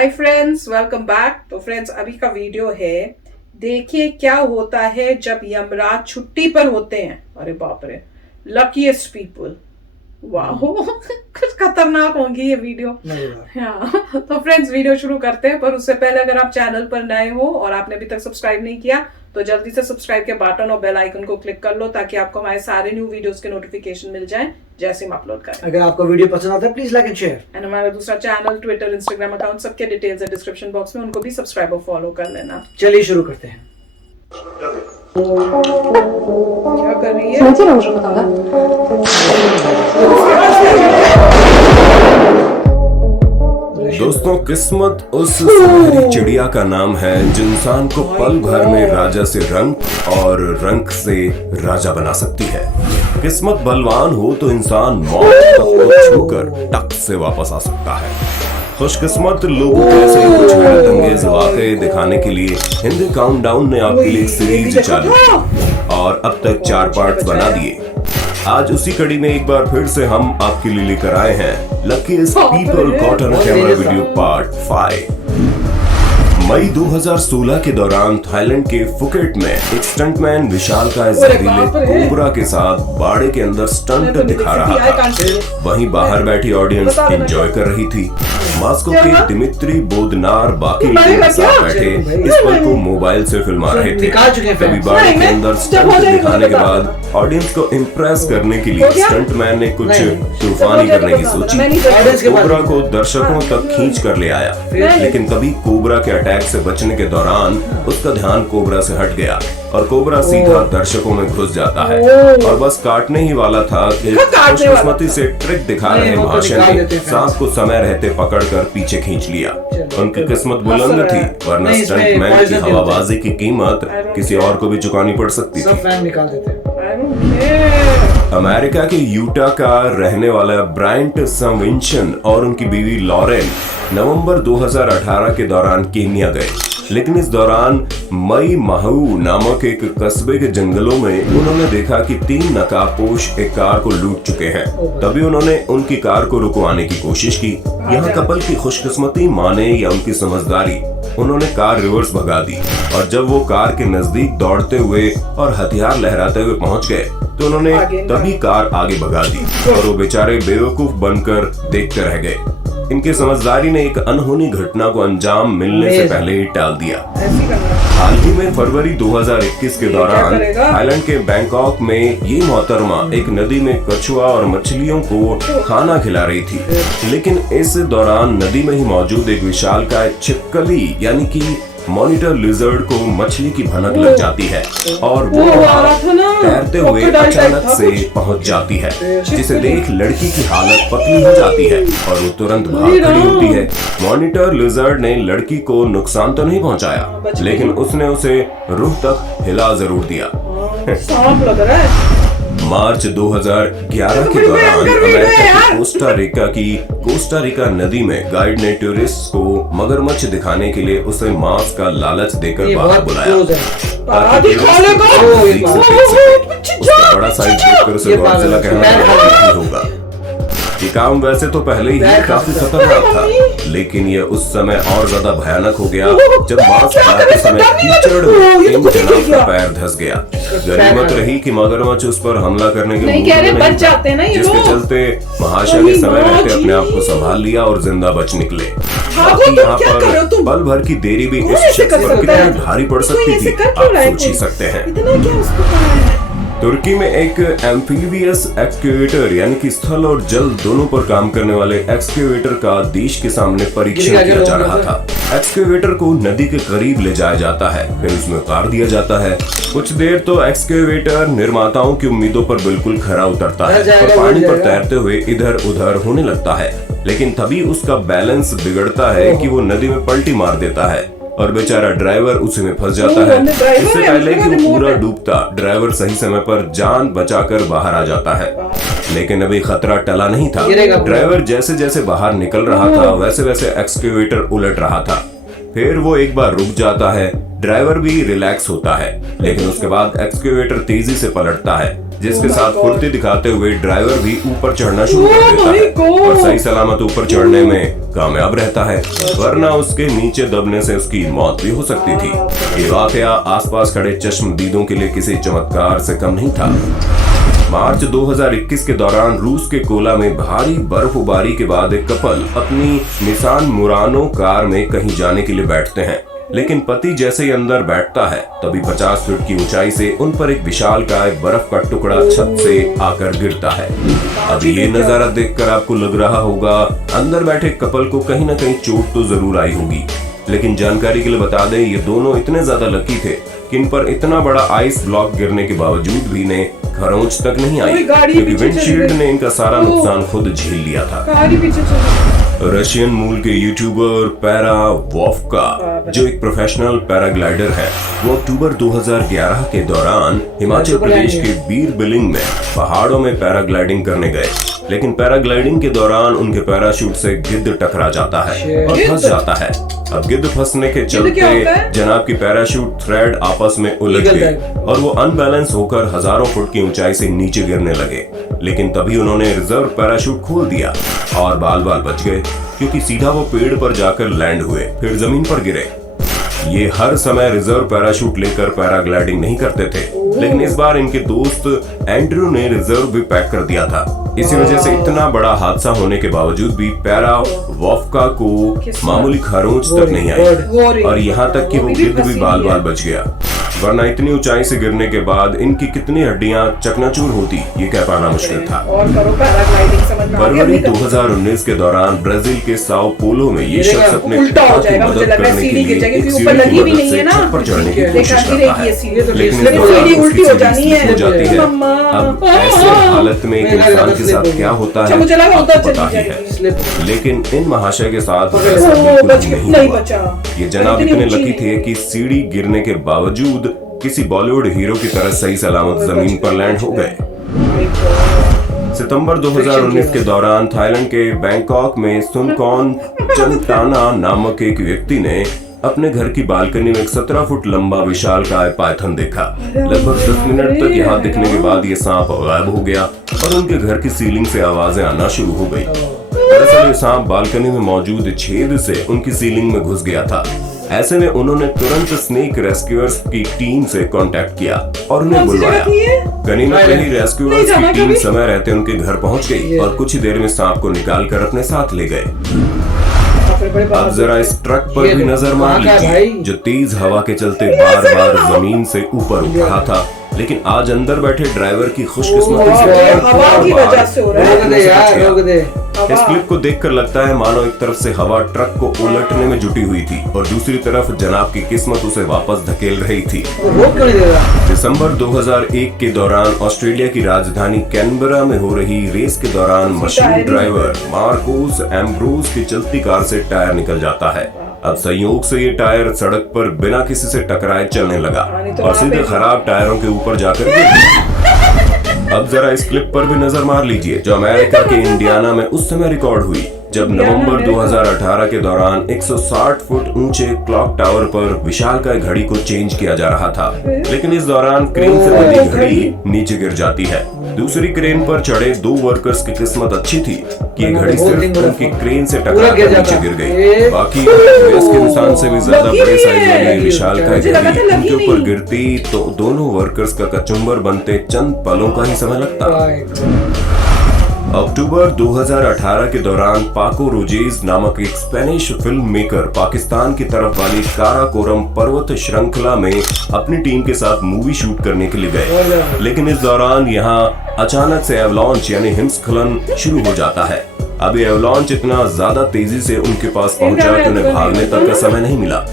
Hi friends, welcome back. तो friends, अभी का वीडियो है, देखिए क्या होता है जब यमराज छुट्टी पर होते हैं। अरे बाप रे, लकीएस्ट पीपल। वाह, कुछ खतरनाक होगी ये वीडियो। हाँ, तो फ्रेंड्स वीडियो शुरू करते हैं, पर उससे पहले अगर आप चैनल पर नए हो और आपने अभी तक सब्सक्राइब नहीं किया तो जल्दी से सब्सक्राइब के बटन और बेल आइकन को क्लिक कर लो, ताकि आपको हमारे सारे न्यू वीडियोस के नोटिफिकेशन मिल जाएं जैसे हम अपलोड करें। अगर आपको वीडियो पसंद आता है please like and share. And हमारा दूसरा चैनल, ट्विटर, इंस्टाग्राम अकाउंट, सबके डिटेल्स है डिस्क्रिप्शन बॉक्स में, उनको भी सब्सक्राइब और फॉलो कर लेना। चलिए शुरू करते हैं। क्या कर रही है? Смотри, уже потом, да? दोस्तों, किस्मत उस सुनहरी चिड़िया का नाम है जो इंसान को पल भर में राजा से रंक और रंक से राजा बना सकती है। किस्मत बलवान हो तो इंसान मौत तक को छूकर टक से वापस आ सकता है। खुशकिस्मत लोगों के ऐसे ही कुछ हैरत अंगेज वाकये दिखाने के लिए हिंदी काउंटडाउन ने आपके लिए एक सीरीज चालू की और अब तक 4 पार्ट्स बना दिए। आज उसी कड़ी में एक बार फिर से हम आपके लिए लेकर आए हैं luckiest people caught on camera video part 5। मई 2016 के दौरान थाईलैंड के फुकेट में एक स्टंटमैन विशालकाय जहरीले कोबरा के साथ बाड़े के अंदर स्टंट दिखा रहा था। वहीं बाहर बैठी ऑडियंस एंजॉय कर रही थी। मास्को के दिमित्री बोदनार बाकी लोगों के साथ बैठे इस पल को मोबाइल से फिल्मा रहे थे। तभी बाड़े के अंदर स्टंट दिखाने के बाद ऑडियंस को इम्प्रेस करने के लिए स्टंटमैन ने कुछ तूफानी करने की सोची। कोबरा को दर्शकों तक खींच कर ले आया, लेकिन तभी कोबरा के अटैक से बचने के दौरान उसका ध्यान कोबरा से हट गया और कोबरा सीधा दर्शकों में घुस जाता है और बस काटने ही वाला था कि खुशकिस्मती से ट्रिक दिखा रहे महाशय ने सांप को समय रहते पकड़कर पीछे खींच लिया। उनकी किस्मत बुलंद थी, वरना स्टंटमैन की हवाबाजी की कीमत किसी और को भी चुकानी पड़ सकती थी। अमेरिका के यूटा का रहने वाला ब्रायंट सविंशन और उनकी बीवी लॉरेन नवंबर 2018 के दौरान केन्या गए, लेकिन इस दौरान मई माहू नामक एक कस्बे के जंगलों में उन्होंने देखा कि 3 नकाबपोश एक कार को लूट चुके हैं। तभी उन्होंने उनकी कार को रुकवाने की कोशिश की। यहाँ कपल की खुशकिस्मती माने या उनकी समझदारी, उन्होंने कार रिवर्स भगा दी और जब वो कार के नजदीक दौड़ते हुए और हथियार लहराते हुए पहुंच गए तो उन्होंने तभी कार आगे भगा दी और वो बेचारे बेवकूफ बनकर देखते रह गए। इनकी समझदारी ने एक अनहोनी घटना को अंजाम मिलने से पहले ही टाल दिया। हाल ही में फरवरी 2021 के दौरान थाईलैंड के बैंकॉक में ये मोहतरमा एक नदी में कछुआ और मछलियों को खाना खिला रही थी, लेकिन इस दौरान नदी में ही मौजूद एक विशालकाय छिपकली यानी कि मॉनिटर लिजर्ड को मछली की भनक लग जाती है और वो तैरते हुए अचानक से पहुंच जाती है, जिसे देख लड़की की हालत पतली हो जाती है और वो तुरंत भाग खड़ी होती है। मॉनिटर लिजर्ड ने लड़की को नुकसान तो नहीं पहुंचाया, लेकिन उसने उसे रूह तक हिला जरूर दिया। मार्च 2011 के दौरान अमेरिका की कोस्टा रिका नदी में गाइड ने टूरिस्ट को मगरमच्छ दिखाने के लिए उसे मांस का लालच देकर बाहर बुलाया। उसका बड़ा साइज देखकर उसे गॉडजिला कहना होगा। ये काम वैसे तो पहले ही काफी खतरनाक था, लेकिन ये उस समय और ज्यादा भयानक हो गया जब मांस खाते समय कीचड़ में इन जनाब का पैर धंस गया। गनीमत रही कि मगरमच्छ उस पर हमला करने के नहीं, जिसके चलते महाशय ने समय रहते अपने आप को संभाल लिया और जिंदा बच निकले। यहाँ पर पल भर की देरी भी इस शख्स पर कितनी भारी पड़ सकती थी, आप सोच ही सकते हैं। तुर्की में एक एम्फीबियस एक्सकेवेटर यानी कि स्थल और जल दोनों पर काम करने वाले एक्सकेवेटर का देश के सामने परीक्षण किया जा रहा था। एक्सकेवेटर को नदी के करीब ले जाया जाता है, फिर उसमें उतार दिया जाता है। कुछ देर तो एक्सकेवेटर निर्माताओं की उम्मीदों पर बिल्कुल खरा उतरता है और पानी पर तैरते हुए इधर उधर होने लगता है, लेकिन तभी उसका बैलेंस बिगड़ता है कि वो नदी में पलटी मार देता है और बेचारा ड्राइवर उसी में फंस जाता है। इससे पहले कि वो पूरा डूबता, ड्राइवर सही समय पर जान बचाकर बाहर आ जाता है, लेकिन अभी खतरा टला नहीं था। ड्राइवर जैसे जैसे बाहर निकल रहा था वैसे वैसे एक्सकेवेटर उलट रहा था। फिर वो एक बार रुक जाता है, ड्राइवर भी रिलैक्स होता है, लेकिन उसके बाद एक्सकेवेटर तेजी से पलटता है जिसके Oh my साथ God. फुर्ती दिखाते हुए ड्राइवर भी ऊपर चढ़ना शुरू Oh कर देता my है God. और सही सलामत ऊपर चढ़ने में कामयाब रहता है, वरना उसके नीचे दबने से उसकी मौत भी हो सकती थी। ये वाकया आसपास खड़े चश्मदीदों के लिए किसी चमत्कार से कम नहीं था। मार्च 2021 के दौरान रूस के कोला में भारी बर्फबारी के बाद एक कपल अपनी निसान मुरानो कार में कहीं जाने के लिए बैठते हैं, लेकिन पति जैसे ही अंदर बैठता है तभी 50 फीट की ऊंचाई से उन पर एक विशालकाय बर्फ का टुकड़ा छत से आकर गिरता है। अब ये नजारा देखकर आपको लग रहा होगा अंदर बैठे कपल को कहीं ना कहीं चोट तो जरूर आई होगी, लेकिन जानकारी के लिए बता दें ये दोनों इतने ज्यादा लकी थे कि इन पर इतना बड़ा आइस ब्लॉक गिरने के बावजूद भी इन्हें खरोंच तक नहीं आई, कोई गाड़ी क्योंकि पीछे विंडशील्ड चली गई। ने इनका सारा नुकसान खुद झेल लिया था। कार ही पीछे चली। रशियन मूल के यूट्यूबर पैरा वॉफ्का, जो एक प्रोफेशनल पैराग्लाइडर है, वो अक्टूबर 2011 के दौरान हिमाचल प्रदेश के बीर बिलिंग में पहाड़ों में पैराग्लाइडिंग करने गए, लेकिन पैराग्लाइडिंग के दौरान उनके पैराशूट से गिद्ध टकरा जाता है और फंस जाता है। अब गिद्ध फंसने के क्या होता चलते है? जनाब की पैराशूट थ्रेड आपस में उलझ गए और वो अनबैलेंस होकर हजारों फुट की ऊंचाई से नीचे गिरने लगे, लेकिन तभी उन्होंने रिजर्व पैराशूट खोल दिया और बाल बाल बच गए, क्योंकि सीधा वो पेड़ पर जाकर लैंड हुए, फिर जमीन पर गिरे। ये हर समय रिजर्व पैराशूट लेकर पैराग्लाइडिंग नहीं करते थे, लेकिन इस बार इनके दोस्त एंड्रू ने रिजर्व भी पैक कर दिया था। इसी वजह से इतना बड़ा हादसा होने के बावजूद भी पैरा वॉफ्का को मामूली खरोंच तक नहीं आई और यहाँ तक कि वो गिद्ध भी बाल बाल बच गया, वरना इतनी ऊंचाई से गिरने के बाद इनकी कितनी हड्डियां चकनाचूर होती ये कह पाना मुश्किल था। और करो पैराग्लाइडिंग, समझ में आ गया? फरवरी नहीं करते। 2019 के दौरान ब्राजील के साओ पोलो में ये शख्स अपने उल्टा हो पिता की जाएगा, मुझे मदद लग रहा है करने के सीढ़ी गिर लिए जाएगी, एक क्योंकि सीढ़ी ऊपर की लगी भी मदद नहीं से है ना। छत पर चढ़ने की देखा कोशिश गिरेगी करता ये है, सीढ़ी तो लेकिन इस लेकिन दौरान सीढ़ी उसकी उल्टी हो सीढ़ी जानी है। स्लिप हो जाती है। मम्मा। अब ऐसे हालत में एक इंसान के साथ क्या होता अच्छा, है मुझे लगा उधर आपको पता चली ही है, जाएगी। लेकिन इन महाशय के साथ ओ, ऐसा बिल्कुल बच भी गया, नहीं नहीं हुआ। बचा। ये जनाब इतनी इतने ऊंची लकी नहीं। थे कि सीढ़ी गिरने के बावजूद किसी बॉलीवुड हीरो की तरह सही सलामत जमीन पर लैंड हो गए। सितंबर 2019 के दौरान थाईलैंड के बैंकॉक में सुनकॉन चंटाना नामक एक व्यक्ति ने अपने घर की बालकनी में एक 17 फुट लंबा विशालकाय पायथन देखा। लगभग 10 मिनट तक यहाँ दिखने के बाद ये सांप गायब हो गया और उनके घर की सीलिंग से आवाजें आना शुरू हो गई। दरअसल ये सांप बालकनी में मौजूद छेद से उनकी सीलिंग में घुस गया था। ऐसे में उन्होंने तुरंत स्नेक रेस्क्यूअर्स की टीम से कांटेक्ट किया और उन्हें कौन सी बुलवाया। जगह थी ये? गनीमत रही, रेस्क्यूअर्स नहीं की जाना टीम कभी? समय रहते उनके घर पहुंच गई और कुछ ही देर में सांप को निकालकर अपने साथ ले गए। अब जरा इस ट्रक पर भी नजर मार लीजिए, जो तेज हवा के चलते बार बार जमीन से ऊपर उठ रहा था, लेकिन आज अंदर बैठे ड्राइवर की खुशकिस्मती से हवा की वजह से हो रहा है। रोक दे यार, रोक दे। इस क्लिप को देखकर लगता है मानो एक तरफ से हवा ट्रक को उलटने में जुटी हुई थी और दूसरी तरफ जनाब की किस्मत उसे वापस धकेल रही थी। रोक क्यों नहीं दे रहा? दिसंबर 2001 के दौरान ऑस्ट्रेलिया की राजधानी कैनबरा में हो रही रेस के दौरान मशहूर ड्राइवर मार्कोस एम्ब्रोज की चलती कार से टायर निकल जाता है। अब संयोग से ये टायर सड़क पर बिना किसी से टकराए चलने लगा और सीधे खराब टायरों के ऊपर जाकर गिर गया। अब जरा इस क्लिप पर भी नजर मार लीजिए, जो अमेरिका के इंडियाना में उस समय रिकॉर्ड हुई, जब नवंबर 2018 के दौरान 160 फुट ऊंचे क्लॉक टावर पर विशालकाय घड़ी को चेंज किया जा रहा था, लेकिन इस दौरान क्रेन से बनी घड़ी नीचे गिर जाती है। दूसरी क्रेन पर चढ़े 2 वर्कर्स की किस्मत अच्छी थी कि ये घड़ी सिर्फ उनकी क्रेन से टकराकर नीचे गिर गई। बाकी वयस्क इंसान से भी ज्यादा बड़े साइज वाली विशालकाय घड़ी उनके ऊपर गिरती तो दोनों वर्कर्स का कचुम्बर बनते चंद पलों का ही समय लगता। अक्टूबर 2018 के दौरान पाको रोजेज नामक एक स्पेनिश फिल्म मेकर पाकिस्तान की तरफ वाली काराकोरम पर्वत श्रृंखला में अपनी टीम के साथ मूवी शूट करने के लिए गए, लेकिन इस दौरान यहाँ अचानक से एवलॉन्च यानी हिमस्खलन शुरू हो जाता है। अब ये एवलॉन्च इतना ज्यादा तेजी से उनके पास पहुंचा कि उन्हें भागने तक का समय नहीं मिला,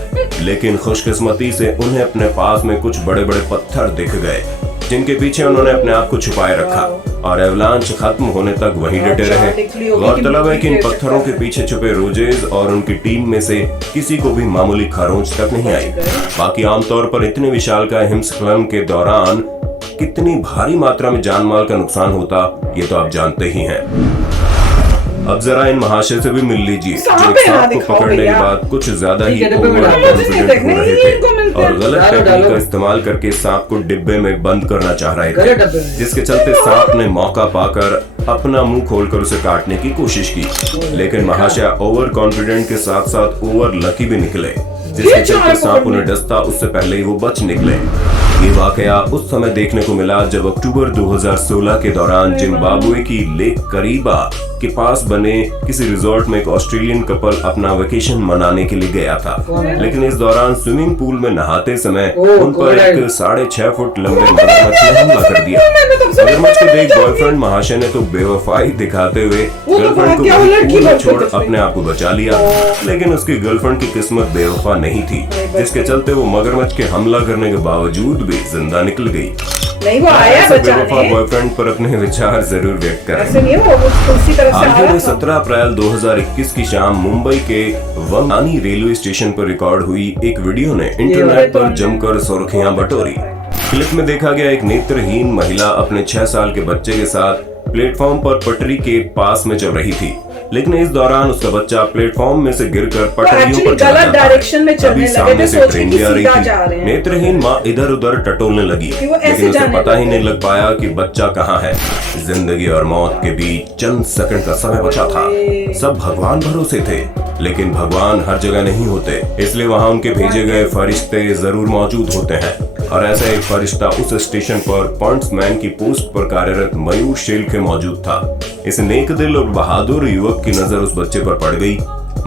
लेकिन खुशकिस्मती से उन्हें अपने पास में कुछ बड़े बड़े पत्थर दिख गए, जिनके पीछे उन्होंने अपने आप को छुपाए रखा और एवलांच खत्म होने तक वहीं डटे रहे। गौरतलब है कि इन पत्थरों के पीछे छुपे रोजेज और उनकी टीम में से किसी को भी मामूली खरोंच तक नहीं आई। बाकी आमतौर पर इतने विशालकाय हिमस्खलन के दौरान कितनी भारी मात्रा में जान माल का नुकसान होता ये तो आप जानते ही हैं। अब जरा इन महाशय से भी मिल लीजिए, सांप जो एक है ना, सांप को दिखाओ पकड़ने के भैया। बाद कुछ ज्यादा ही ठीक है, डिब्बे में ओवर डालो। कॉन्फिडेंट हो रहे इनको मिलते थे हैं। और गलत डालो, टेक्निक डालो। का इस्तेमाल करके सांप को डिब्बे में बंद करना चाह रहे गलत थे, डब्बे में। जिसके चलते सांप ने मौका पाकर अपना मुंह खोलकर उसे काटने की कोशिश की, लेकिन महाशय ओवर कॉन्फिडेंट के साथ साथ ओवर लकी भी निकले, जिसके चलते सांप उन्हें डसता उससे पहले ही वो बच निकले। ये वाकया उस समय देखने को मिला जब अक्टूबर 2016 के दौरान जिम्बाब्वे की लेक करीबा के पास बने किसी रिजॉर्ट में एक ऑस्ट्रेलियन कपल अपना वेकेशन मनाने के लिए गया था, लेकिन इस दौरान स्विमिंग पूल में नहाते समय उन पर एक 6.5 फुट लंबे मगरमच्छ ने हमला कर दिया। मगरमच्छ को देख बॉयफ्रेंड महाशय ने तो बेवफाई दिखाते हुए गर्लफ्रेंड को पूल में छोड़ अपने आप को बचा लिया, लेकिन उसकी गर्लफ्रेंड की किस्मत बेवफा नहीं थी, जिसके चलते वो मगरमच्छ के हमला करने के बावजूद भी जिंदा निकल गई। नहीं वो आया ऐसे बचाने। बेवफा बॉयफ्रेंड पर अपने विचार जरूर व्यक्त ऐसे करें। नहीं है, वो उसी तरह से आ हाल ही रहा में था। 17 अप्रैल 2021 की शाम मुंबई के वंगानी रेलवे स्टेशन पर रिकॉर्ड हुई एक वीडियो ने इंटरनेट पर जमकर सुर्खियां बटोरी। क्लिप में देखा गया एक नेत्रहीन महिला अपने 6 साल के बच्चे के साथ प्लेटफॉर्म पर पटरी के पास में चल रही थी, लेकिन इस दौरान उसका बच्चा प्लेटफॉर्म में से गिरकर पटरियों actually पर चला गलत जाता है। डायरेक्शन में चलने तभी लगे सामने थे, से सोचे ट्रेन कि भी आ रही सीधा थी। जा रहे हैं। नेत्रहीन माँ इधर उधर टटोलने लगी, कि वो ऐसे लेकिन उसे जाने पता ही लगे। नहीं लग पाया कि बच्चा कहाँ है। जिंदगी और मौत के बीच चंद सेकंड का समय बचा था। सब भगवान भरोसे थे, लेकिन भगवान हर जगह नहीं होते, इसलिए वहाँ उनके भेजे गए फरिश्ते जरूर मौजूद होते हैं। और ऐसा एक फरिश्ता उस स्टेशन पर पॉइंट्समैन की पोस्ट पर कार्यरत मयूर शेल्के मौजूद था। इस नेक दिल और बहादुर युवक की नजर उस बच्चे पर पड़ गई।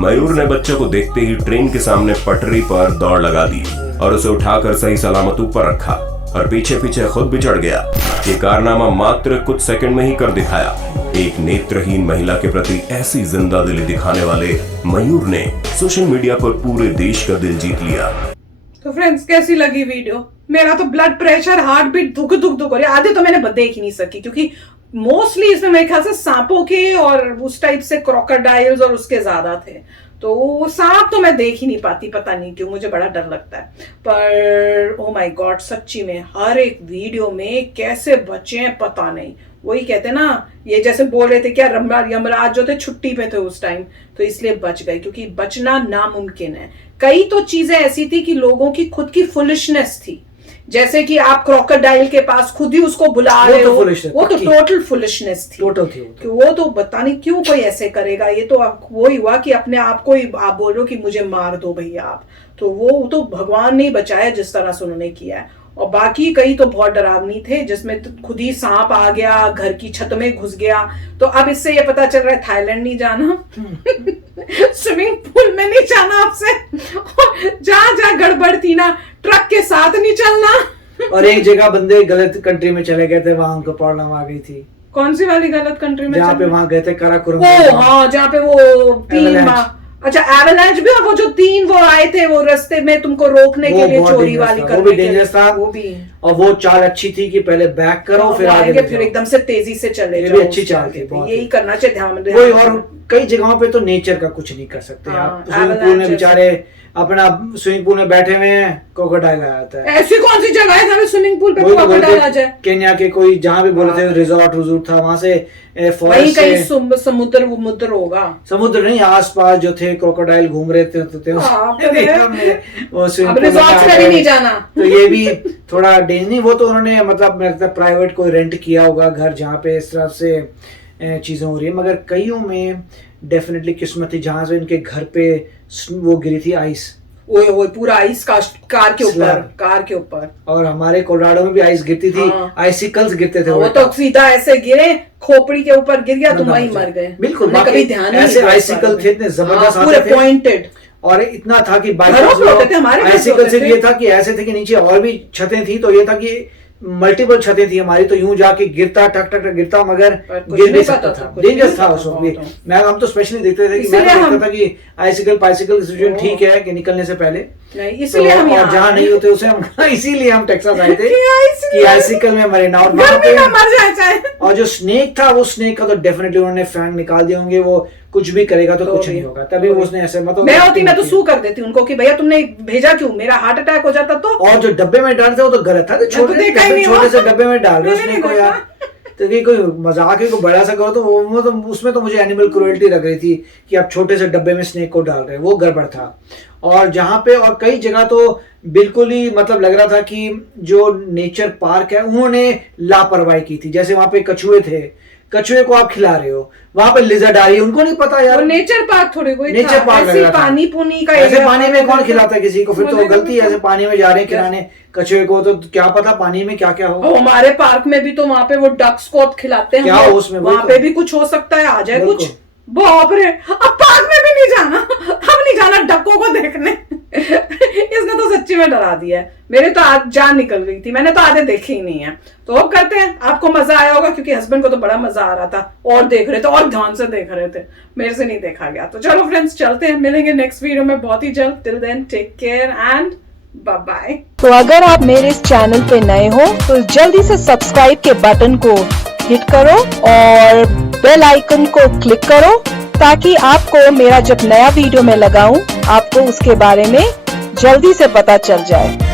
मयूर ने बच्चे को देखते ही ट्रेन के सामने पटरी पर दौड़ लगा दी और उसे उठाकर सही सलामत ऊपर रखा और पीछे पीछे खुद भी चढ़ गया। ये कारनामा मात्र कुछ सेकंड में ही कर दिखाया। एक नेत्रहीन महिला के प्रति ऐसी जिंदा दिली दिखाने वाले मयूर ने सोशल मीडिया पर पूरे देश का दिल जीत लिया। तो फ्रेंड्स कैसी लगी वीडियो? मेरा तो ब्लड प्रेशर, हार्ट बीट धुक धुक धुक हो रही है। आधे तो मैंने देख ही नहीं सकी, क्योंकि मोस्टली इसमें मेरे ख्याल से सांपों के और उस टाइप से क्रोकोडाइल्स और उसके ज्यादा थे, तो वो सांप तो मैं देख ही नहीं पाती, पता नहीं क्यों, मुझे बड़ा डर लगता है। पर ओ माय गॉड, सच्ची में हर एक वीडियो में कैसे बचे हैं पता नहीं। वही कहते ना, ये जैसे बोल रहे थे क्या, यमराज जो थे छुट्टी पे थे उस टाइम, तो इसलिए बच गए, क्योंकि बचना नामुमकिन है। कई तो चीजें ऐसी थी कि लोगों की खुद की फुलिशनेस थी, जैसे कि आप क्रोकोडाइल के पास खुद ही उसको बुला रहे हो, वो तो टोटल फुलिशनेस थी। टोटल थी कि वो तो पता नहीं क्यों कोई ऐसे करेगा। ये तो वो ही हुआ कि अपने आप को ही आप बोल रहे हो कि मुझे मार दो भैया आप, तो वो तो भगवान ने बचाया जिस तरह से उन्होंने किया है। और बाकी कई तो बहुत डरावनी थे, जिसमें तो खुद ही सांप आ गया, घर की छत में घुस गया। तो अब इससे ये पता चल रहा है थाईलैंड नहीं जाना, स्विमिंग पूल में नहीं जाना आपसे, जहां जहां गड़बड़ थी ना, ट्रक के साथ नहीं चलना। और एक जगह बंदे गलत कंट्री में चले गए थे, वहां उनको प्रॉब्लम आ गई थी। कौन सी वाली गलत कंट्री में? जहाँ पे वहां गए थे काराकोरम। ओ हाँ, जहाँ पे वो 3 Avalanche। अच्छा एवलांच भी, और वो जो 3 वो आए थे वो रास्ते में तुमको रोकने के लिए बहुत चोरी dangerous वाली था, करने वो भी के लिए। डेंजरस था। वो भी, और वो चाल अच्छी थी कि पहले बैक करो फिर आगे आगे, बढ़ो। फिर एकदम से तेजी से चले ये जाओ। भी अच्छी चाल थी, बहुत यही करना चाहिए, ध्यान में वही। और कई जगहों पे तो नेचर का कुछ नहीं कर सकते हाँ, आप। स्विमिंग पूल में avalanche बेचारे अपना स्विमिंग पूल में बैठे हुए हैं, क्रोकोडाइल आ जाता है। ऐसी कौन सी जगह है जहाँ स्विमिंग पूल पे वही तो क्रोकोडाइल आ बोलते जाए? केन्या के कोई जहाँ भी बोले थे रिजॉर्ट वजूर्ट था, वहां से वही फॉरेस्ट कहीं से समुद्र होगा। समुद्र नहीं, आसपास जो थे क्रोकोडाइल घूम रहे थे, हाँ, देखा हमने, वो अब स्विमिंग पूल में रिजॉर्ट आ पे भी गए। नहीं जाना। तो ये भी थोड़ा डेंजर नहीं, वो तो उन्होंने मतलब प्राइवेट कोई रेंट किया होगा घर, जहाँ पे इस तरह से चीजें हो रही है। मगर कईयों में डेफिनेटली किस्मत थी जहां से इनके घर पे वो गिरी थी आइस। ओए पूरा आइस का कार के ऊपर, Slab। कार के ऊपर। और हमारे कोलोराडो में भी आइस गिरती थी, हाँ। आइसिकल्स गिरते थे। वो तो सीधा ऐसे गिरे, खोपड़ी के ऊपर गिर गया, तुम वहीं मर गए। बिल्कुल, हमने कभी ध्यान ही ऐसे नहीं आइसिकल थे, इतने जबरदस्त पूरे आते थे। पॉइंटेड, और इतना था कि घरों पे होते थे, हमारे घर पे आइसिकल होते सिर्फ थे। ये था कि ऐसे थे कि नीचे और भी छतें थी, तो ये था कि मल्टीपल छतें थी हमारी, तो यूं जाके गिरता टक टक टक गिरता, मगर कुछ गिर नहीं नहीं सकता पता था। था, कुछ डेंजरस नहीं था पता उस था, वक्त भी। तो। मैं हम तो स्पेशली देखते थे कि मैं इसीलिए देखता हम- था कि आइसिकल पाइसिकल सिचुएशन ओ। ठीक है कि निकलने से पहले। नहीं, इसीलिए हम और यहाँ जहाँ नहीं होते उसे हम इसीलिए हम टेक्सास आए थे कि कि आइसिकल में मरे ना। और वहाँ गर्मी में पे मर जाए चाहे। और जो स्नेक था, वो स्नेक का तो डेफिनेटली उन्होंने फैंग निकाल दिए होंगे, वो कुछ भी करेगा तो कुछ नहीं होगा। तभी उसने ऐसे मतलब मैं होती मैं तो सू कर देती उनको कि भैया तुमने भेजा क्यों, मेरा हार्ट अटैक हो जाता तो। और जो डब्बे में डाल थे वो तो गलत था, तो छोटे देखा ही नहीं छोटे वो। से डब्बे में डाल रहे मैंने उसने नहीं को देखा। यार। तो कि कोई मजाक ही को बड़ा सा करो तो वो तो उसमें तो मुझे एनिमल क्रुएल्टी लग रही थी कि आप छोटे से डब्बे में स्नेक को डाल रहे हैं, वो गड़बड़ था। और जहाँ पे और कई जगह तो बिल्कुल ही मतलब लग रहा था कि जो नेचर पार्क है उन्होंने लापरवाही की थी। जैसे वहां पे कछुए थे, कछुए को आप खिला रहे हो, वहां पे लिजर्ड आ रही है, उनको नहीं पता यार। वो नेचर पार्क थोड़ी कोई नेचर था, पार्क लग ऐसे रहा था। पानी पुनी का ऐसे एरिया पानी था, में कौन खिलाता है किसी को, फिर तो मुझे गलती है। तो- ऐसे पानी में जा रहे हैं खिलाने कछुए को, तो क्या पता पानी में क्या क्या हो। और हमारे पार्क में भी तो वहां पे वो डक्स को अब खिलाते हैं, क्या हो उसमें, वही वहां तो। पे भी कुछ हो सकता है, आ जाए बिल्कुल। कुछ। बाप रे, अब पार्क में भी नहीं जाना, हम नहीं जाना डक्कों को देखने। इसने तो सच्ची में डरा दिया है। मेरे तो आज जान निकल गई थी, मैंने तो आधे देखे ही नहीं है। तो अब करते हैं, आपको मजा आया होगा क्योंकि हस्बैंड को तो बड़ा मजा आ रहा था और देख रहे थे और ध्यान से देख रहे थे, मेरे से नहीं देखा गया। तो चलो फ्रेंड्स चलते हैं, मिलेंगे नेक्स्ट वीडियो में बहुत ही जल्द। Till then take care and bye bye. तो अगर आप मेरे इस चैनल पे नए हो तो जल्दी से सब्सक्राइब के बटन को हिट करो और बेल आइकन को क्लिक करो ताकि आपको मेरा जब नया वीडियो मैं लगाऊं आपको उसके बारे में जल्दी से पता चल जाए।